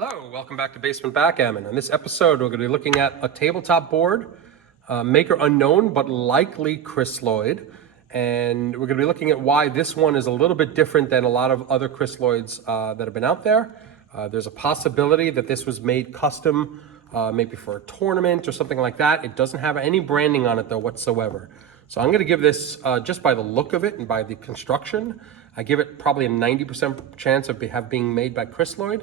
Hello, welcome back to Basement Backgammon. In this episode, we're going to be looking at a tabletop board, maker unknown, but likely Crisloid. And we're going to be looking at why this one is a little bit different than a lot of other Crisloids that have been out there. There's a possibility that this was made custom, maybe for a tournament or something like that. It doesn't have any branding on it though whatsoever. So I'm going to give this, just by the look of it and by the construction, I give it probably a 90% chance of being made by Crisloid.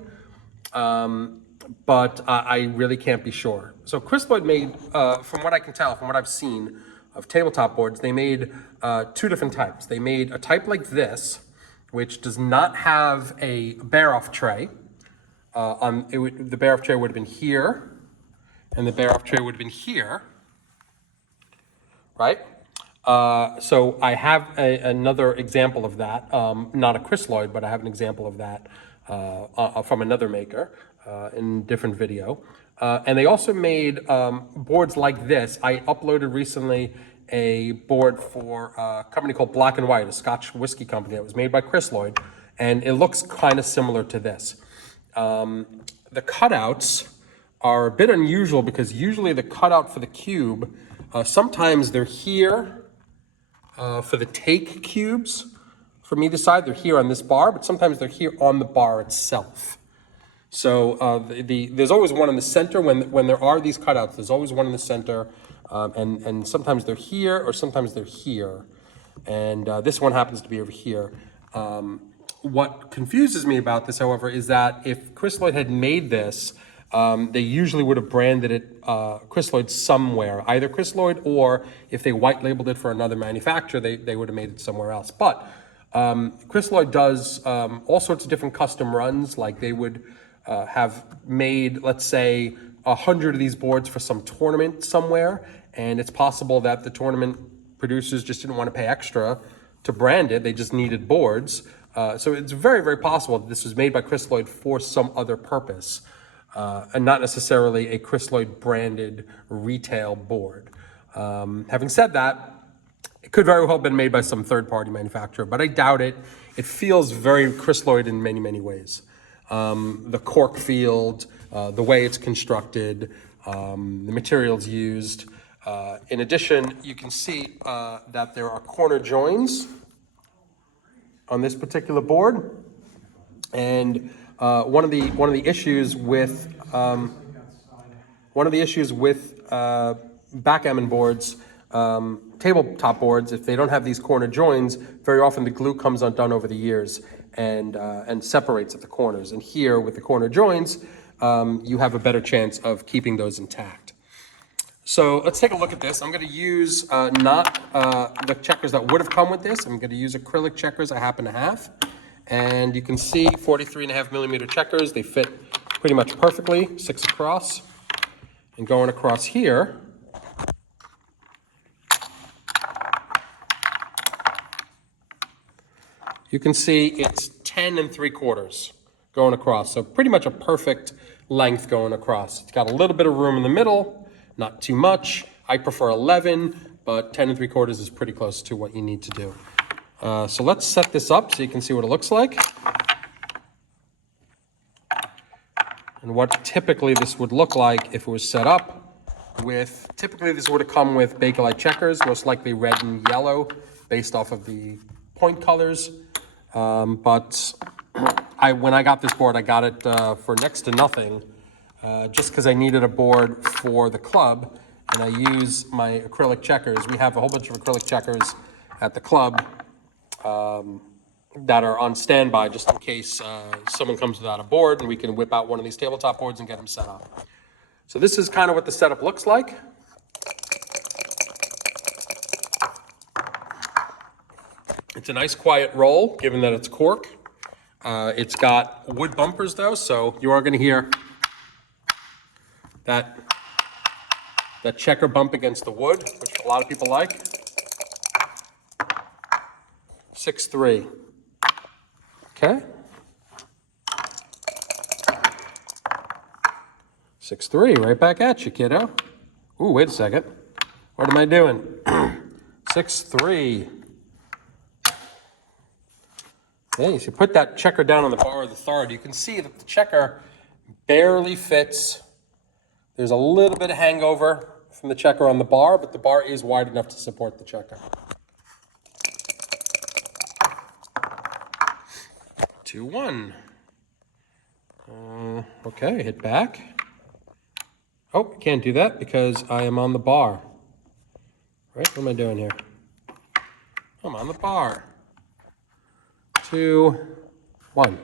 But I really can't be sure. So Crisloid made, from what I can tell, from what I've seen of tabletop boards, they made two different types. They made a type like this, which does not have a bear-off tray. The bear-off tray would have been here, and the bear-off tray would have been here, right? So I have another example of that, not a Crisloid, but I have an example of that from another maker in a different video. And they also made boards like this. I uploaded recently a board for a company called Black and White, a Scotch whiskey company that was made by Crisloid, and it looks kind of similar to this. The cutouts are a bit unusual because usually the cutout for the cube, sometimes they're here for the take cubes. From either side, they're here on this bar, but sometimes they're here on the bar itself. So there's always one in the center. When there are these cutouts, there's always one in the center, and sometimes they're here or sometimes they're here. And this one happens to be over here. What confuses me about this, however, is that if Crisloid had made this, they usually would have branded it Crisloid somewhere, either Crisloid, or if they white labeled it for another manufacturer, they would have made it somewhere else. But Crisloid does all sorts of different custom runs. Like they would have made, let's say, 100 of these boards for some tournament somewhere, and it's possible that the tournament producers just didn't want to pay extra to brand it. They just needed boards. So it's very, very possible that this was made by Crisloid for some other purpose, and not necessarily a Crisloid branded retail board. Having said that, it could very well have been made by some third-party manufacturer, but I doubt it. It feels very Crisloid in many, many ways. The cork field, the way it's constructed, the materials used. In addition, you can see that there are corner joins on this particular board, and one of the issues with backgammon boards. Tabletop boards, if they don't have these corner joins, very often the glue comes undone over the years and separates at the corners. And here, with the corner joins, you have a better chance of keeping those intact. So let's take a look at this. I'm going to use not the checkers that would have come with this. I'm going to use acrylic checkers I happen to have. And you can see 43.5 millimeter checkers. They fit pretty much perfectly, 6 across. And going across here, you can see it's 10 3/4 going across. So pretty much a perfect length going across. It's got a little bit of room in the middle, not too much. I prefer 11, but 10 3/4 is pretty close to what you need to do. So let's set this up so you can see what it looks like. And what typically this would look like if it was set up with, typically this would have come with Bakelite checkers, most likely red and yellow, based off of the point colors. But when I got this board, I got it for next to nothing, just because I needed a board for the club, and I use my acrylic checkers. We have a whole bunch of acrylic checkers at the club that are on standby, just in case someone comes without a board, and we can whip out one of these tabletop boards and get them set up. So this is kind of what the setup looks like. It's a nice quiet roll, given that it's cork. It's got wood bumpers though, so you are going to hear that checker bump against the wood, which a lot of people like. 6.3. Okay. 6.3, right back at you, kiddo. Ooh, wait a second. What am I doing? 6.3. Yeah, so you put that checker down on the bar of the third, you can see that the checker barely fits. There's a little bit of hangover from the checker on the bar, but the bar is wide enough to support the checker. 2-1. Okay, hit back. Oh, can't do that because I am on the bar. Right, what am I doing here? I'm on the bar. 2-1.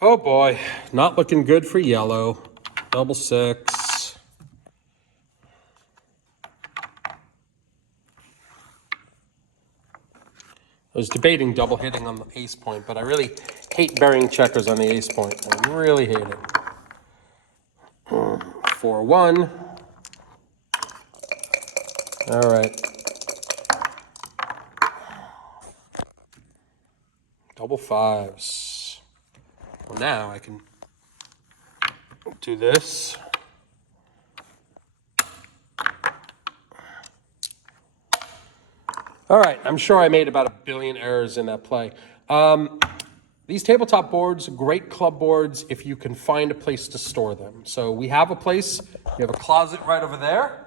Oh boy, not looking good for yellow. Double 6. I was debating double hitting on the ace point, but I really hate burying checkers on the ace point. I really hate it. 4-1. All right. Double 5s. Well, now I can do this. All right, I'm sure I made about 1 billion errors in that play. These tabletop boards, great club boards if you can find a place to store them. So we have a place, we have a closet right over there.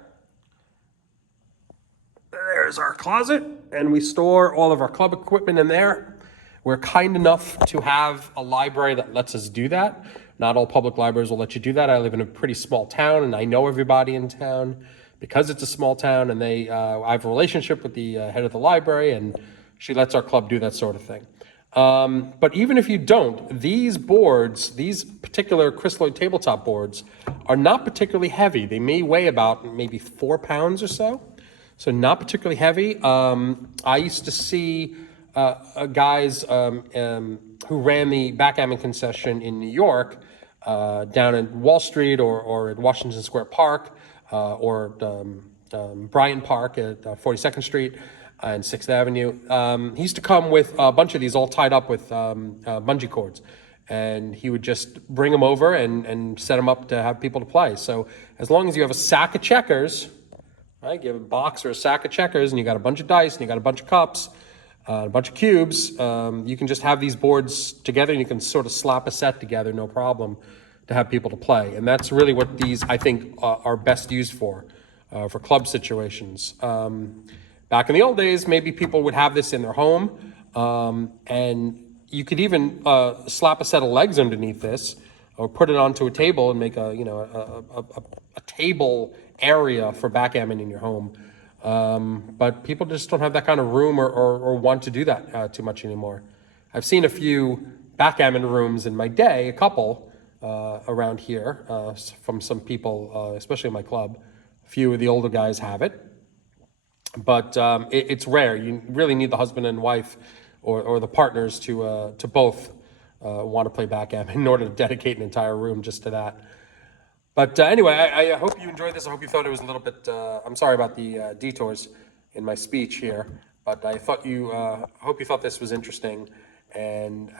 There's our closet, and we store all of our club equipment in there. We're kind enough to have a library that lets us do that. Not all public libraries will let you do that. I live in a pretty small town, and I know everybody in town because it's a small town, and I have a relationship with the head of the library, and she lets our club do that sort of thing. But even if you don't, these boards, these particular Crisloid tabletop boards, are not particularly heavy. They may weigh about maybe 4 pounds or so, so not particularly heavy. I used to see guys who ran the Backgammon concession in New York, down in Wall Street or at Washington Square Park, or Bryant Park at 42nd Street and 6th Avenue. He used to come with a bunch of these all tied up with bungee cords. And he would just bring them over and set them up to have people to play. So as long as you have a sack of checkers, right, you have a box or a sack of checkers, and you got a bunch of dice, and you got a bunch of cups, a bunch of cubes, you can just have these boards together, and you can sort of slap a set together, no problem, to have people to play. And that's really what these, I think, are best used for club situations. Back in the old days, maybe people would have this in their home, and you could even slap a set of legs underneath this, or put it onto a table and make a table area for backgammon in your home. But people just don't have that kind of room or want to do that too much anymore. I've seen a few backgammon rooms in my day, a couple around here, from some people, especially in my club. A few of the older guys have it, but it's rare. You really need the husband and wife or the partners to both want to play backgammon in order to dedicate an entire room just to that. But anyway, I hope you enjoyed this. I hope you thought it was a little bit, I'm sorry about the detours in my speech here, but I thought hope you thought this was interesting. And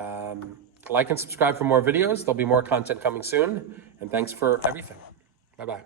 like and subscribe for more videos. There'll be more content coming soon. And thanks for everything. Bye-bye.